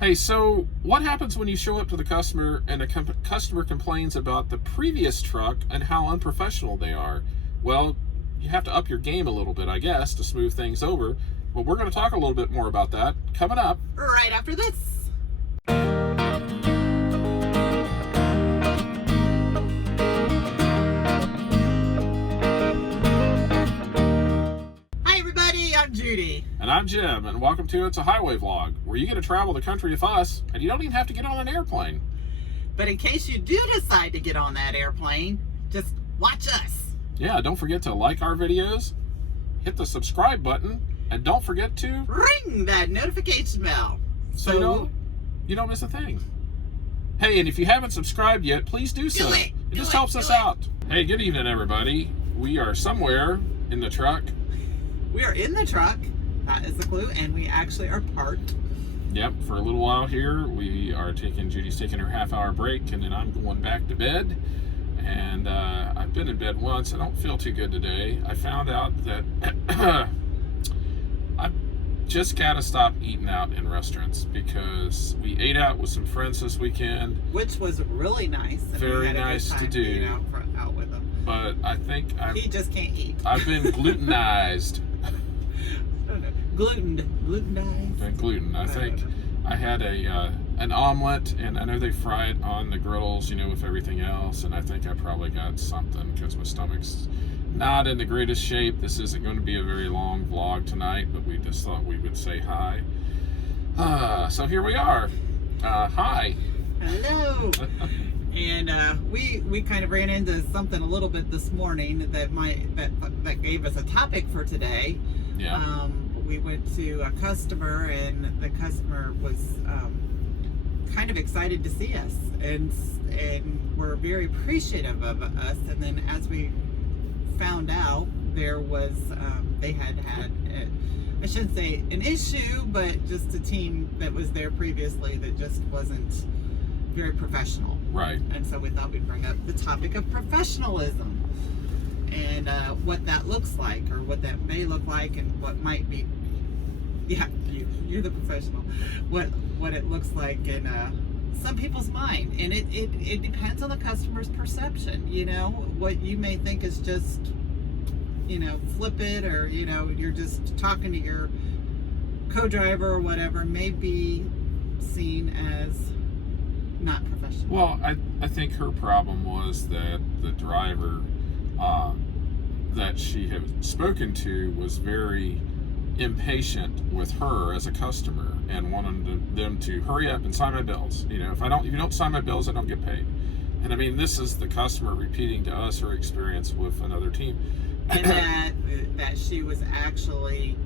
Hey, so what happens when you show up to the customer and the customer complains about the previous truck and how unprofessional they are? Well, you have to up your game a little bit, I guess, to smooth things over. But we're going to talk a little bit more about that coming up. Right after this. Hi everybody, I'm Judy. And I'm Jim, and welcome to It's a Highway Vlog, where you get to travel the country with us, and you don't even have to get on an airplane. But in case you do decide to get on that airplane, just watch us. Yeah, don't forget to like our videos, hit the subscribe button, and don't forget to Ring that notification bell. so you don't miss a thing. Hey, and if you haven't subscribed yet, please do so. it. It just helps us out. Hey, good evening, everybody. We are somewhere in the truck. We are in the truck. That is the clue, and we actually are parked. Yep, for a little while here, Judy's taking her half-hour break, and then I'm going back to bed. And I've been in bed once. I don't feel too good today. I found out that I've just got to stop eating out in restaurants because we ate out with some friends this weekend. Which was really nice. And Very we had a nice good time to do. being out with them. But I think He just can't eat. I've been glutenized. Glutenized. Been gluten. I think I had an omelet, and I know they fry it on the griddles, with everything else, and I think I probably got something because my stomach's not in the greatest shape. This isn't going to be a very long vlog tonight, but we just thought we would say hi. So here we are. Hi. Hello. And we kind of ran into something a little bit this morning that gave us a topic for today. Yeah. We went to a customer, and the customer was kind of excited to see us, and were very appreciative of us. And then as we found out, there was they had I shouldn't say an issue, but just a team that was there previously that just wasn't very professional. Right. And so we thought we'd bring up the topic of professionalism and what that looks like, or what that may look like, and what might be. Yeah, you're the professional. What it looks like in some people's mind, and it depends on the customer's perception. What you may think is just flip it, or you're just talking to your co-driver or whatever, may be seen as not professional. Well, I think her problem was that the driver that she had spoken to was very impatient with her as a customer and wanted them to hurry up and sign my bills. If you don't sign my bills, I don't get paid. And I mean, this is the customer repeating to us her experience with another team. And that she was actually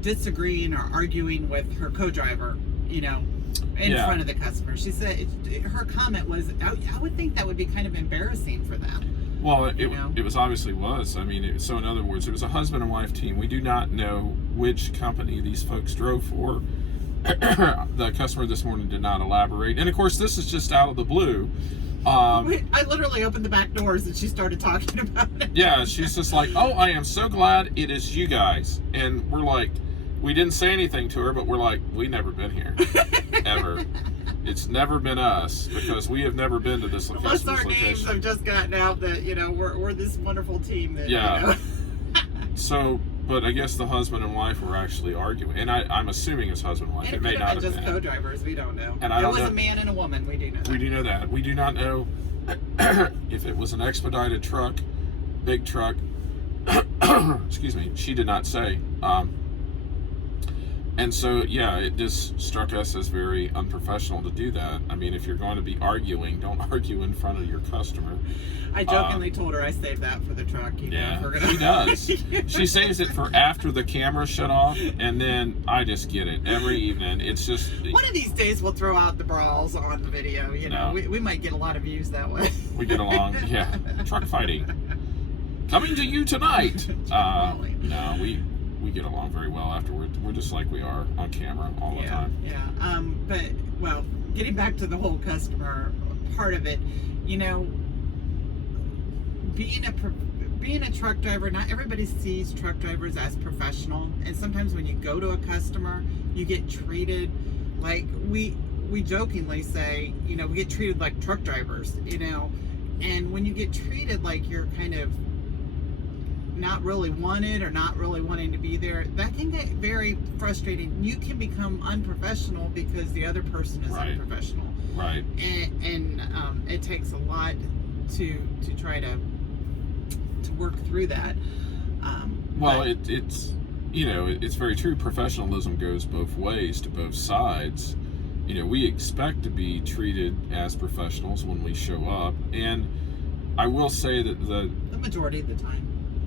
disagreeing or arguing with her co-driver, in front of the customer. She said her comment was, I would think that would be kind of embarrassing for them. Well, it was obviously was. I mean, so in other words, it was a husband and wife team. We do not know which company these folks drove for. The customer this morning did not elaborate. And of course, this is just out of the blue. I literally opened the back doors and she started talking about it. Yeah, she's just like, oh, I am so glad it is you guys. And we're like, we didn't say anything to her, but we're like, we've never been here. Ever. It's never been us, because we have never been to this Plus customer's our names location. have just gotten out that, we're this wonderful team that, Yeah. So, but I guess the husband and wife were actually arguing, and I'm assuming it's husband and wife. And it may could not have have been been. just co-drivers, we don't know. And I don't was know. A man and a woman, we do know that. We do know that. We do not know if it was an expedited truck, big truck. Excuse me. She did not say. And so, yeah, it just struck us as very unprofessional to do that. I mean, if you're going to be arguing, don't argue in front of your customer. I jokingly told her I saved that for the truck. Yeah, she does. She saves it for after the camera shut off, and then I just get it every evening. It's just... One of these days we'll throw out the brawls on the video. We might get a lot of views that way. We get along, yeah. Truck fighting. Coming to you tonight. No, we get along very well afterwards. We're just like we are on camera all the time. Yeah. But, well, getting back to the whole customer part of it, being a truck driver, not everybody sees truck drivers as professional. And sometimes when you go to a customer, you get treated Like we jokingly say, we get treated like truck drivers, and when you get treated like you're kind of not really wanted or not really wanting to be there, that can get very frustrating. You can become unprofessional because the other person is unprofessional. Right. And it takes a lot to try to work through that. Well, it's it's very true. Professionalism goes both ways to both sides. We expect to be treated as professionals when we show up, and I will say that the majority of the time.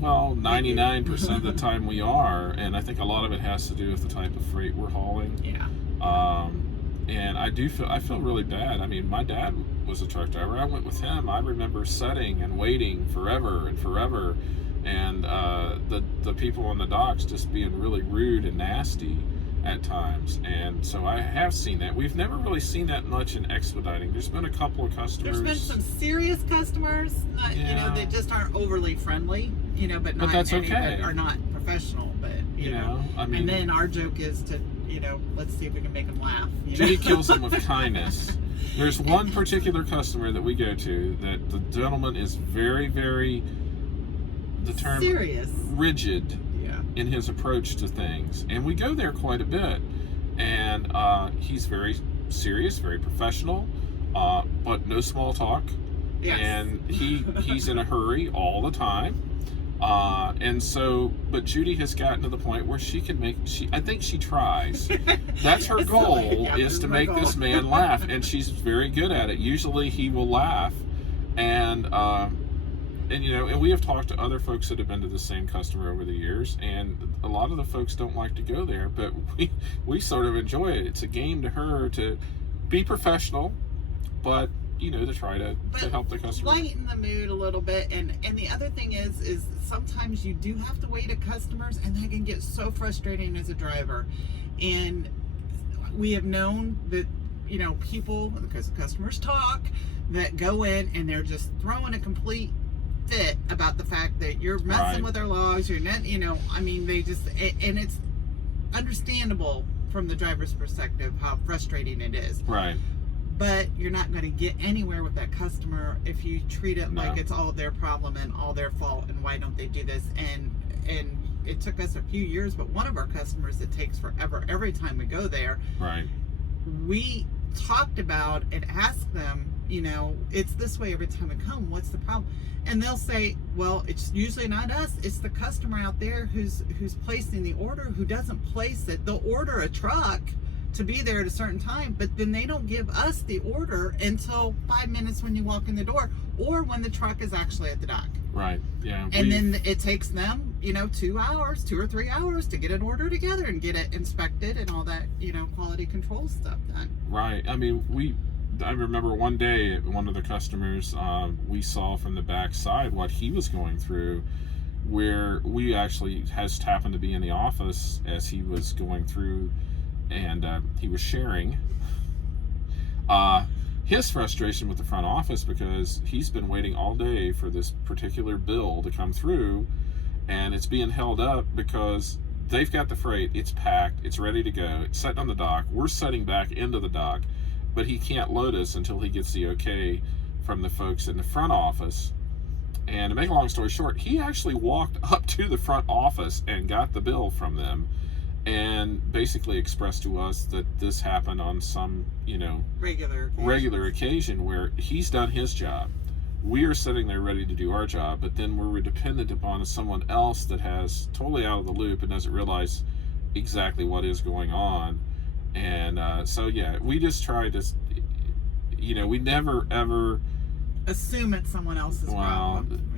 Well, 99% of the time we are, and I think a lot of it has to do with the type of freight we're hauling. Yeah. And I feel really bad. I mean, my dad was a truck driver. I went with him. I remember sitting and waiting forever and forever, and the people on the docks just being really rude and nasty at times. And so I have seen that. We've never really seen that much in expediting. There's been a couple of customers. There's been some serious customers, that just aren't overly friendly, but that's any okay. that are not professional, but I mean, and then our joke is to, let's see if we can make them laugh. Judy kills them with kindness. There's one particular customer that we go to that the gentleman is very, very, the term serious, rigid in his approach to things, and we go there quite a bit, and he's very serious, very professional, but no small talk. Yes. And he's in a hurry all the time, and so, but Judy has gotten to the point where I think she tries. That's her goal, is to make this man laugh, and she's very good at it. Usually he will laugh, and we have talked to other folks that have been to the same customer over the years, and a lot of the folks don't like to go there, but we sort of enjoy it. It's a game to her to be professional, but to try to help the customer. Lighten the mood a little bit, and the other thing is sometimes you do have to wait at customers, and that can get so frustrating as a driver. And we have known that people, because customers talk, that go in and they're just throwing a complete fit about the fact that you're messing with their logs, you're not, they just, and it's understandable from the driver's perspective how frustrating it is. Right. But you're not going to get anywhere with that customer if you treat it like it's all their problem and all their fault, and why don't they do this? And it took us a few years, but one of our customers, it takes forever every time we go there. Right. We talked about and asked them, it's this way every time we come, what's the problem? And they'll say, well, it's usually not us, it's the customer out there who's placing the order, who doesn't place it. They'll order a truck to be there at a certain time, but then they don't give us the order until 5 minutes when you walk in the door, or when the truck is actually at the dock. Right. Yeah. And then it takes them, 2 hours, 2 or 3 hours to get an order together and get it inspected and all that, quality control stuff done. Right. I mean, I remember one day, one of the customers, we saw from the back side what he was going through, where we actually just happened to be in the office as he was going through, and he was sharing his frustration with the front office, because he's been waiting all day for this particular bill to come through, and it's being held up because they've got the freight, it's packed, it's ready to go, it's sitting on the dock, we're setting back into the dock, but he can't load us until he gets the okay from the folks in the front office. And to make a long story short, he actually walked up to the front office and got the bill from them, and basically expressed to us that this happened on some, regular occasion where he's done his job. We are sitting there ready to do our job, but then we're dependent upon someone else that has totally out of the loop and doesn't realize exactly what is going on. And we just try to, we never ever assume it's someone else's problem.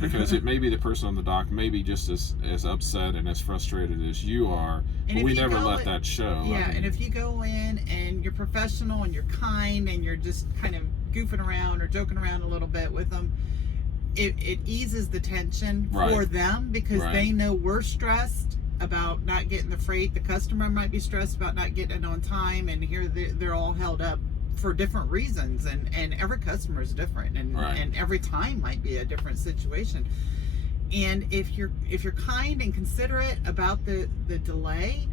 Because it may be the person on the dock may be just as upset and as frustrated as you are, but we never let that show. Yeah, and if you go in and you're professional and you're kind and you're just kind of goofing around or joking around a little bit with them, it eases the tension for them, because they know we're stressed about not getting the freight. The customer might be stressed about not getting it on time, and here they're all held up for different reasons, and every customer is different, and every time might be a different situation. And if you're kind and considerate about the delay,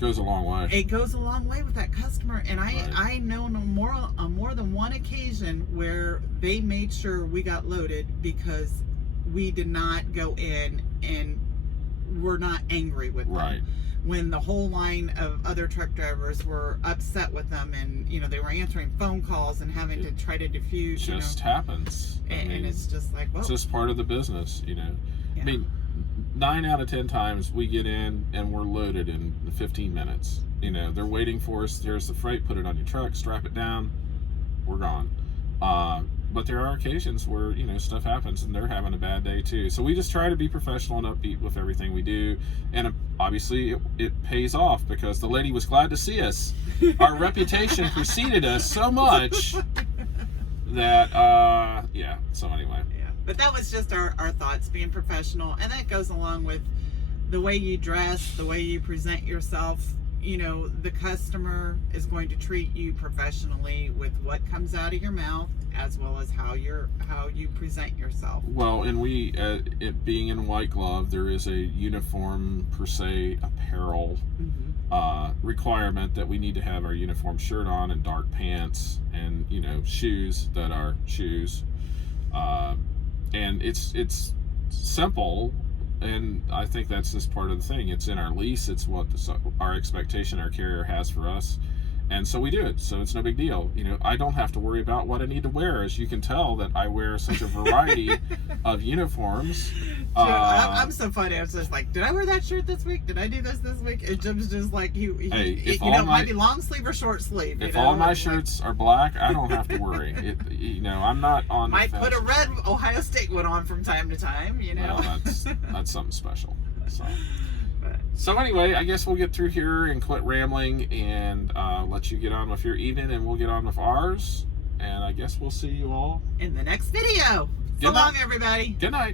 Goes a long way. It goes a long way with that customer, and Right. I know on more than one occasion where they made sure we got loaded because we did not go in and were not angry with them. Right. When the whole line of other truck drivers were upset with them, and they were answering phone calls and having to try to diffuse. Just happens. And it's just like, well, it's just part of the business, Yeah. I mean, 9 out of 10 times we get in and we're loaded in 15 minutes. They're waiting for us. There's the freight. Put it on your truck. Strap it down. We're gone. But there are occasions where stuff happens and they're having a bad day too. So we just try to be professional and upbeat with everything we do, and obviously it pays off because the lady was glad to see us. Our reputation preceded us so much that yeah. So anyway. Yeah, but that was just our thoughts, being professional, and that goes along with the way you dress, the way you present yourself. The customer is going to treat you professionally with what comes out of your mouth, as well as how you present yourself. Well, and we, it being in white glove, there is a uniform per se apparel requirement that we need to have our uniform shirt on and dark pants and shoes that are shoes, and it's simple. And I think that's just part of the thing. It's in our lease. It's what our expectation our carrier has for us. And so we do it. So it's no big deal. I don't have to worry about what I need to wear. As you can tell that I wear such a variety of uniforms. I'm so funny. I was just like, did I wear that shirt this week? Did I do this week? And Jim's just like, it might be long sleeve or short sleeve. If all my shirts are black, I don't have to worry. I'm not on. Might put a red Ohio State one on from time to time. Well, that's something special. So anyway, I guess we'll get through here and quit rambling and let you get on with your evening, and we'll get on with ours. And I guess we'll see you all in the next video. So long, everybody. Good night.